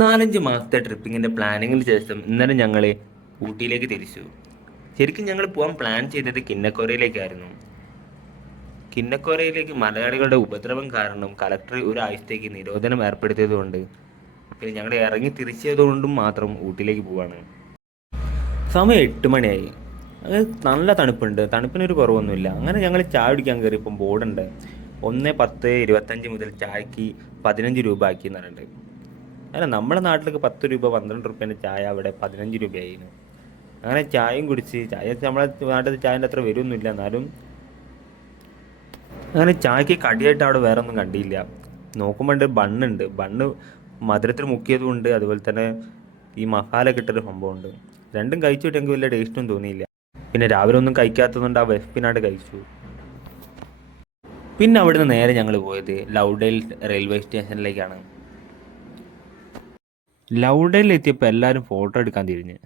നാലഞ്ച് മാസത്തെ ട്രിപ്പിങ്ങിന്റെ പ്ലാനിങ്ങിന് ശേഷം ഇന്നലെ ഞങ്ങൾ ഊട്ടിയിലേക്ക് തിരിച്ചു. ശരിക്കും ഞങ്ങൾ പോകാൻ പ്ലാൻ ചെയ്തത് കിന്നക്കോരയിലേക്കായിരുന്നു. കിന്നക്കോരയിലേക്ക് മലയാളികളുടെ ഉപദ്രവം കാരണം കലക്ടർ ഒരാഴ്ചത്തേക്ക് നിരോധനം ഏർപ്പെടുത്തിയതുകൊണ്ട് പിന്നെ ഞങ്ങൾ ഇറങ്ങി തിരിച്ചതുകൊണ്ടും മാത്രം ഊട്ടിയിലേക്ക് പോവാണ്. സമയം എട്ട് മണിയായി. അങ്ങനെ നല്ല തണുപ്പുണ്ട്. തണുപ്പിനൊരു കുറവൊന്നുമില്ല. അങ്ങനെ ഞങ്ങൾ ചായ കുടിക്കാൻ കയറിയപ്പം ബോർഡുണ്ട് ഒന്ന് പത്ത് ഇരുപത്തഞ്ച് മുതൽ ചായക്ക് പതിനഞ്ച് രൂപ ആക്കി എന്ന് അല്ല നമ്മുടെ നാട്ടിലേക്ക് പത്ത് രൂപ പന്ത്രണ്ട് റുപ്യേന്റെ ചായ അവിടെ പതിനഞ്ച് രൂപയായിരുന്നു. അങ്ങനെ ചായയും കുടിച്ച് ചായ നമ്മളെ നാട്ടിൽ ചായന്റെ അത്ര വരുമൊന്നുമില്ല എന്നാലും അങ്ങനെ ചായക്ക് കടിയായിട്ട് അവിടെ വേറെ ഒന്നും കണ്ടില്ല നോക്കുമ്പോൾ ബണ്ണുണ്ട്. ബണ്ണ് മധുരത്തിൽ മുക്കിയതുകൊണ്ട് അതുപോലെ തന്നെ ഈ മസാല കിട്ടൊരു സംഭവമുണ്ട്. രണ്ടും കഴിച്ചു കിട്ടിയെങ്കിൽ വലിയ ടേസ്റ്റൊന്നും തോന്നിയില്ല. പിന്നെ രാവിലെ ഒന്നും കഴിക്കാത്തതുകൊണ്ട് ആ വെസ്പിനായിട്ട് കഴിച്ചു. പിന്നെ അവിടുന്ന് നേരെ ഞങ്ങൾ പോയത് ലൗഡേൽ റെയിൽവേ സ്റ്റേഷനിലേക്കാണ്. ലൗഡേൽ എത്തിയപ്പോൾ എല്ലാവരും ഫോട്ടോ എടുക്കാൻ തിരിഞ്ഞ്.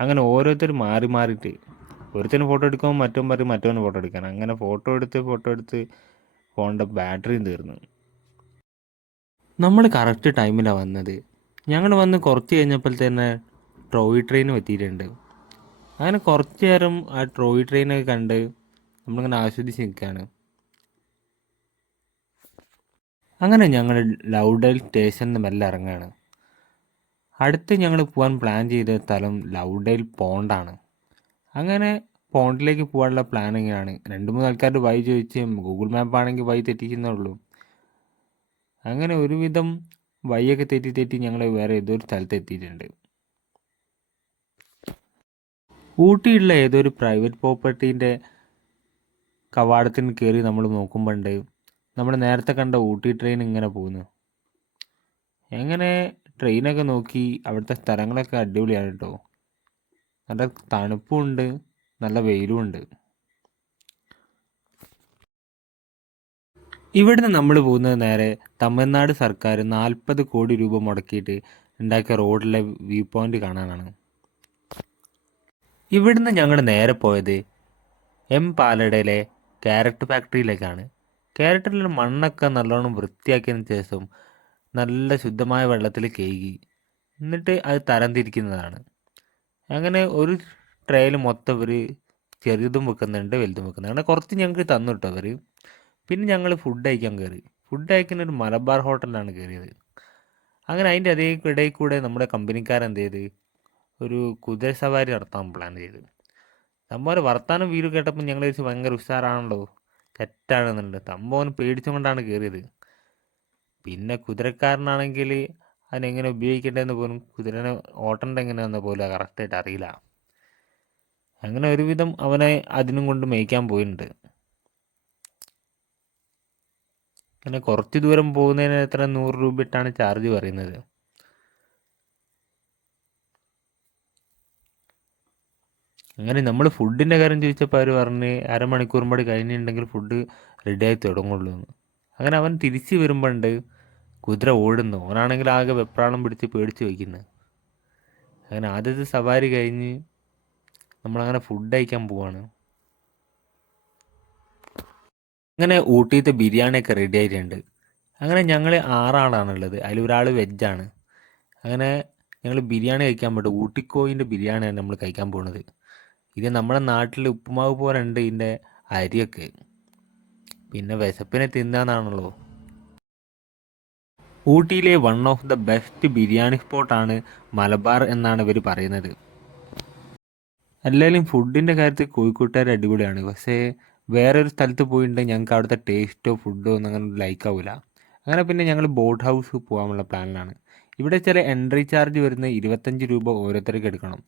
അങ്ങനെ ഓരോരുത്തർ മാറി മാറിയിട്ട്. ഒരുത്തന് ഫോട്ടോ എടുക്കുമ്പോൾ മറ്റവൻ പറയും മറ്റവന് ഫോട്ടോ എടുക്കാൻ. അങ്ങനെ ഫോട്ടോ എടുത്ത് ഫോട്ടോ എടുത്ത് ഫോണിന്റെ ബാറ്ററിയും തീർന്നു. നമ്മൾ കറക്റ്റ് ടൈമിലാണ് വന്നത്. ഞങ്ങൾ വന്ന് കുറച്ച് കഴിഞ്ഞപ്പോൾ തന്നെ ട്രോയ് ട്രെയിൻ എത്തിയിട്ടുണ്ട്. അങ്ങനെ കുറച്ച് നേരം ആ ട്രോയ് ട്രെയിനൊക്കെ കണ്ട് നമ്മളിങ്ങനെ ആസ്വദിച്ച് നിൽക്കുകയാണ് അങ്ങനെ ഞങ്ങൾ ലൗഡൽ സ്റ്റേഷനിൽ നിന്ന് മെല്ലെ ഇറങ്ങുകയാണ് അടുത്ത് ഞങ്ങൾ പോകാൻ പ്ലാൻ ചെയ്ത സ്ഥലം ലൗഡേൽ പോണ്ടാണ് അങ്ങനെ പോണ്ടിലേക്ക് പോകാനുള്ള പ്ലാൻ ഇങ്ങനെയാണ് രണ്ട് മൂന്ന് ആൾക്കാരുടെ വഴി ചോദിച്ച് ഗൂഗിൾ മാപ്പ് ആണെങ്കിൽ വഴി തെറ്റിക്കുന്നേ ഉള്ളൂ അങ്ങനെ ഒരുവിധം വഴിയൊക്കെ തെറ്റി തെറ്റി ഞങ്ങൾ വേറെ ഏതോ ഒരു സ്ഥലത്ത് എത്തിയിട്ടുണ്ട്. ഊട്ടിയുള്ള ഏതോ ഒരു പ്രൈവറ്റ് പ്രോപ്പർട്ടീന്റെ കവാടത്തിന് കയറി നമ്മൾ നോക്കുമ്പോണ്ട് നമ്മൾ നേരത്തെ കണ്ട ഊട്ടി ട്രെയിൻ ഇങ്ങനെ പോകുന്നു. എങ്ങനെ ട്രെയിനൊക്കെ നോക്കി അവിടുത്തെ സ്ഥലങ്ങളൊക്കെ അടിപൊളിയാണ് കേട്ടോ നല്ല തണുപ്പുമുണ്ട് നല്ല വെയിലും ഉണ്ട് ഇവിടുന്ന് നമ്മൾ പോകുന്നത് നേരെ തമിഴ്നാട് സർക്കാർ നാൽപ്പത് കോടി രൂപ മുടക്കിയിട്ട് ഉണ്ടാക്കിയ റോഡിലെ വ്യൂ പോയിന്റ് കാണാനാണ്. ഇവിടുന്ന് ഞങ്ങൾ നേരെ പോയത് എം പാലടയിലെ ക്യാരറ്റ് ഫാക്ടറിയിലേക്കാണ്. ക്യാരറ്റിലെ മണ്ണൊക്കെ നല്ലോണം വൃത്തിയാക്കിയതിന് ശേഷം നല്ല ശുദ്ധമായ വെള്ളത്തിൽ കേകി എന്നിട്ട് അത് തരംതിരിക്കുന്നതാണ്. അങ്ങനെ ഒരു ട്രേയിൽ മൊത്തം ഇവർ ചെറുതും വെക്കുന്നുണ്ട് വലുതും വെക്കുന്നുണ്ട്. അങ്ങനെ കുറച്ച് ഞങ്ങൾക്ക് തന്നു കേട്ടോ അവർ പിന്നെ ഞങ്ങൾ ഫുഡ് കഴിക്കാൻ കയറി ഫുഡ് അയക്കുന്ന ഒരു മലബാർ ഹോട്ടലിലാണ് കയറിയത് അങ്ങനെ അതിന്റെ അതേ ഇടയിൽ കൂടെ നമ്മുടെ കമ്പനിക്കാരെന്ത് ചെയ്ത്? ഒരു കുതിര സവാരി നടത്താൻ പ്ലാൻ ചെയ്ത്. സംഭവം വർത്താനം വീട് കേട്ടപ്പോൾ ഞങ്ങൾ ഭയങ്കര ഉഷാറാണല്ലോ. തെറ്റാണെന്നുണ്ട്. സംഭവം പേടിച്ചുകൊണ്ടാണ് കയറിയത് പിന്നെ കുതിരക്കാരനാണെങ്കിൽ അതിനെങ്ങനെ ഉപയോഗിക്കേണ്ടതെന്ന് പോലും കുതിരനെ ഓട്ടേണ്ട എങ്ങനെയാണെന്ന് പോലും കറക്റ്റായിട്ട് അറിയില്ല. അങ്ങനെ ഒരുവിധം അവനെ അതിനും കൊണ്ട് മേയ്ക്കാൻ പോയിട്ടുണ്ട്. അങ്ങനെ കുറച്ച് ദൂരം പോകുന്നതിന് എത്ര നൂറ് രൂപ ഇട്ടാണ് ചാർജ് പറയുന്നത്? അങ്ങനെ നമ്മൾ ഫുഡിന്റെ കാര്യം ചോദിച്ചപ്പോൾ അവർ പറഞ്ഞ് അരമണിക്കൂറും കൂടി കഴിഞ്ഞിട്ടുണ്ടെങ്കിൽ ഫുഡ് റെഡിയായി തുടങ്ങുള്ളൂ എന്ന്. അങ്ങനെ അവൻ തിരിച്ച് വരുമ്പോണ്ട് കുതിര ഓടുന്നു. ഓനാണെങ്കിൽ ആകെ വെപ്രാളം പിടിച്ച് പേടിച്ച് വയ്ക്കുന്നത് അങ്ങനെ ആദ്യത്തെ സവാരി കഴിഞ്ഞ് നമ്മളങ്ങനെ ഫുഡ് കഴിക്കാൻ പോവാണ്. അങ്ങനെ ഊട്ടിയിലത്തെ ബിരിയാണിയൊക്കെ റെഡി ആയിട്ടുണ്ട്. അങ്ങനെ ഞങ്ങൾ ആറാളാണുള്ളത്. അതിൽ ഒരാൾ വെജാണ് അങ്ങനെ ഞങ്ങൾ ബിരിയാണി കഴിക്കാൻ പറ്റും ഊട്ടിക്കോയിന്റെ ബിരിയാണിയാണ് നമ്മൾ കഴിക്കാൻ പോകുന്നത് ഇത് നമ്മുടെ നാട്ടിൽ ഉപ്പുമാവ് പോലെ ഉണ്ട് ഇതിന്റെ അരിയൊക്കെ. പിന്നെ വിശപ്പിനെ തിന്നാന്നാണല്ലോ. ഊട്ടിയിലെ one of the best biryani സ്പോട്ടാണ് മലബാർ എന്നാണ് ഇവർ പറയുന്നത്. എല്ലാവരും ഫുഡിന്റെ കാര്യത്തിൽ കോഴിക്കോട്ടുകാർ അടിപൊളിയാണ്. പക്ഷേ വേറൊരു സ്ഥലത്ത് പോയിട്ടുണ്ടെങ്കിൽ ഞങ്ങൾക്ക് അവിടുത്തെ ടേസ്റ്റോ ഫുഡോ ഒന്നും അങ്ങനെ ലൈക്ക് ആവില്ല അങ്ങനെ പിന്നെ ഞങ്ങൾ ബോട്ട് ഹൗസ് പോകാനുള്ള പ്ലാനിലാണ് ഇവിടെ ചില എൻട്രി ചാർജ് വരുന്ന ഇരുപത്തഞ്ച് രൂപ ഓരോരുത്തർക്ക് എടുക്കണം.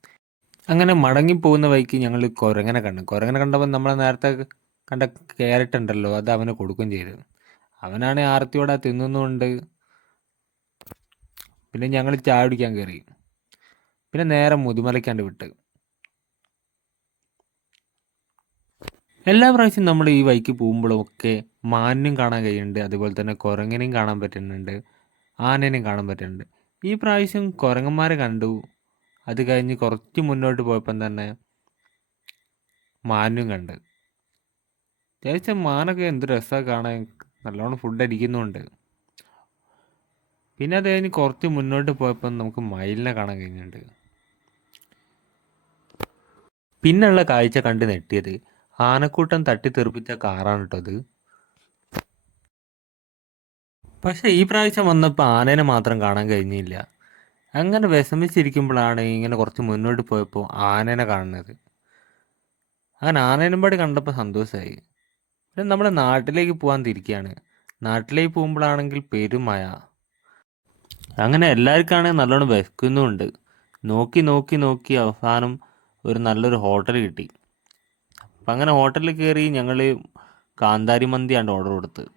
അങ്ങനെ മടങ്ങി പോകുന്ന വഴിക്ക് ഞങ്ങൾ കുരങ്ങനെ കണ്ടു. കുരങ്ങനെ കണ്ടപ്പോൾ നമ്മൾ നേരത്തെ കണ്ട ക്യാരറ്റ് ഉണ്ടല്ലോ അത് അവന് കൊടുക്കുകയും ചെയ്തു. അവനാണ് ആർത്തിയോടെ തിന്നുന്നുണ്ട് പിന്നെ ഞങ്ങൾ ചായ കുടിക്കാൻ കയറി പിന്നെ നേരെ മുതുമലയ്ക്കാണ്ട് വിട്ട്. എല്ലാ പ്രാവശ്യം നമ്മൾ ഈ വഴിക്ക് പോകുമ്പോഴും ഒക്കെ മാനിനും കാണാൻ കഴിയുന്നുണ്ട്. അതുപോലെ തന്നെ കുരങ്ങനെയും കാണാൻ പറ്റുന്നുണ്ട്. ആനേനെയും കാണാൻ പറ്റുന്നുണ്ട്. ഈ പ്രാവശ്യം കുരങ്ങന്മാരെ കണ്ടു. അത് കഴിഞ്ഞ് കുറച്ച് മുന്നോട്ട് പോയപ്പം തന്നെ മാനും കണ്ട്. ചേച്ചി മാനൊക്കെ എന്ത് രസമാണ് കാണാൻ. നല്ലോണം ഫുഡ് അടിക്കുന്നുണ്ട്. പിന്നെ അത് കഴിഞ്ഞ് കുറച്ച് മുന്നോട്ട് പോയപ്പോൾ നമുക്ക് മയിലിനെ കാണാൻ കഴിഞ്ഞിട്ടുണ്ട്. പിന്നുള്ള കാഴ്ച കണ്ട് നെട്ടിയത് ആനക്കൂട്ടം തട്ടിത്തെറിപ്പിച്ച കാറാണ് കേട്ടോ അത്. പക്ഷെ ഈ പ്രാവശ്യം വന്നപ്പോൾ ആനേനെ മാത്രം കാണാൻ കഴിഞ്ഞില്ല. അങ്ങനെ വിഷമിച്ചിരിക്കുമ്പോഴാണ് ഇങ്ങനെ കുറച്ച് മുന്നോട്ട് പോയപ്പോൾ ആനേനെ കാണുന്നത്. അങ്ങനെ ആനേനും പാടി കണ്ടപ്പോൾ സന്തോഷമായി പിന്നെ നമ്മുടെ നാട്ടിലേക്ക് പോകാൻ തിരിക്കുകയാണ് നാട്ടിലേക്ക് പോകുമ്പോഴാണെങ്കിൽ പെരുമഴ. അങ്ങനെ എല്ലാവർക്കാണെങ്കിൽ നല്ലോണം വിശക്കുന്നുമുണ്ട്. നോക്കി നോക്കി നോക്കി അവസാനം ഒരു നല്ലൊരു ഹോട്ടൽ കിട്ടി. അപ്പം അങ്ങനെ ഹോട്ടലിൽ കയറി ഞങ്ങൾ കാന്താരി മന്തിയാണ് ഓർഡർ കൊടുത്തത്